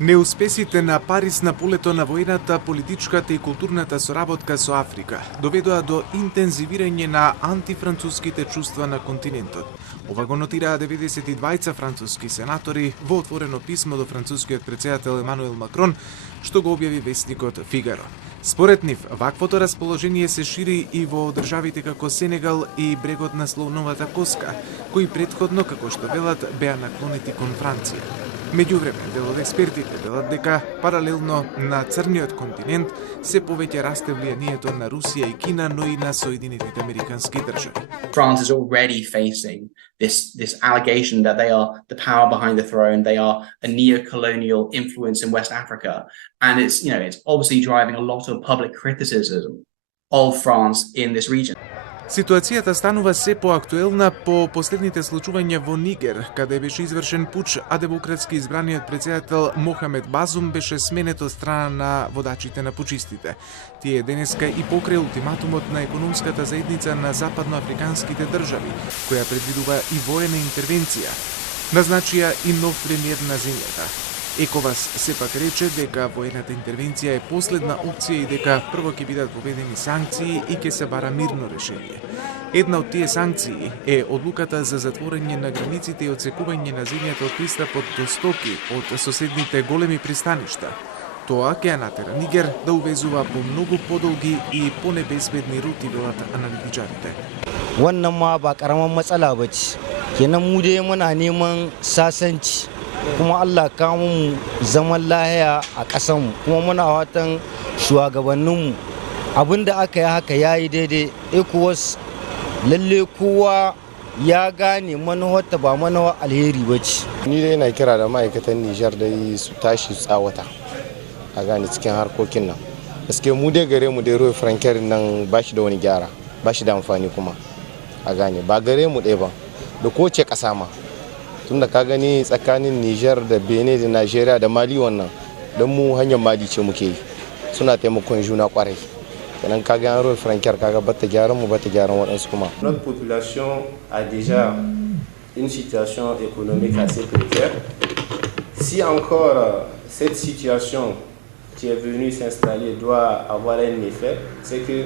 Неуспесите на Париз на полето на војната, политичката и културната соработка со Африка доведоа до интензивирање на антифранцуските чувства на континентот. Ова го нотираа 92 француски сенатори во отворено писмо до францускиот претседател Емануел Макрон, што го објави вестникот Фигаро. Според нив, ваквото расположение се шири и во државите како Сенегал и брегот на Слоновата коска, кои претходно, како што велат, беа наклонети кон Франција. Меѓувреме, дел од експертите велат дека паралелно на црниот континент се повеќе расте влијанието на Русија и Кина, но и на Соединетите Американски држави. France is already facing this allegation that they are the power behind the throne, they are a neo-colonial influence in West Africa, and it's obviously driving a lot of public criticism of France in this region. Ситуацијата станува се поактуелна по последните случувања во Нигер, каде беше извршен пуч, а демократски избраниот претседател Мохамед Базум беше сменет од страна на водачите на пучистите. Тие денеска и покрај ултиматумот на економската заедница на западноафриканските држави, која предвидува и воена интервенција, назначија и нов премиер на земјата. ЕКОВАС сепак рече дека воената интервенција е последна опција и дека прво ќе бидат поведени санкции и ќе се бара мирно решение. Една од тие санкции е одлуката за затворање на границите и отсекување на земјата од пристапот до стоки од соседните големи пристаништа. Тоа ќе натера Нигер да увезува по многу подолги и понебезбедни рути, велат аналитичарите. Wannan ma ba karaman matsala bace. Kenan mu dai muna neman sasanci. Kuma Allah kawo mu zaman lahiya a ƙasanmu, kuma muna fatan shugabanninmu abinda aka yi haka yayi daidai. ECOWAS lalle kowa ya gane manuwarta ba manuwar alheri bace. Ni dai na kira da ma'aikatan Nijar dai su tashi tsawata a gane cikin harkokin nan. Gaske mu dai gare mu dai Roy Franker nan ba shi da wani gyara, ba shi da amfani kuma a gane ba gare mu ɗaya ba da kowace ƙasa ma. Tunda ka gani tsakanin Niger da Benin da Nigeria da Mali wannan don mu hanyar Mali ce muke yi, suna taimakon juna kwarai. Kenan ka ga Roy Franker kaga bata gyaran mu bata gyaran waɗansu kuma. Notre population a déjà une situation économique assez précaire. Si encore cette situation qui est venue s'installer doit avoir un effet, c'est que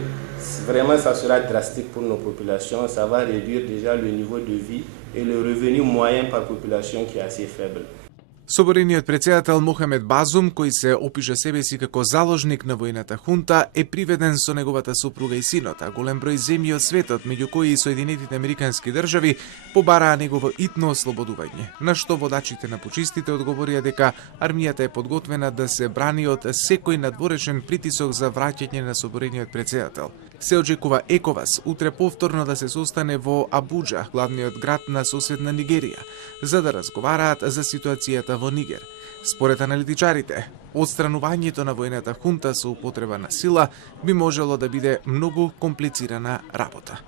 vraiment ça sera drastique pour nos populations, ça va réduire déjà le niveau de vie et le revenu moyen par population qui est assez faible. Соборениот претседател Мохамед Базум, кој се опиша себе си како заложник на војната хунта, е приведен со неговата сопруга и синот, а голем број земји од светот, меѓу кои и Соединетите Американски држави, побараа негово итно ослободување, на што водачите на пучистите одговорија дека армијата е подготвена да се брани од секој надворешен притисок за враќање на соборениот претседател. Се очекува ЕКОВАС утре повторно да се состане во Абуџа, главниот град на соседна Нигерија, за да разговараат за ситуацијата во Нигер. Според аналитичарите, отстранувањето на војната хунта со употреба на сила би можело да биде многу комплицирана работа.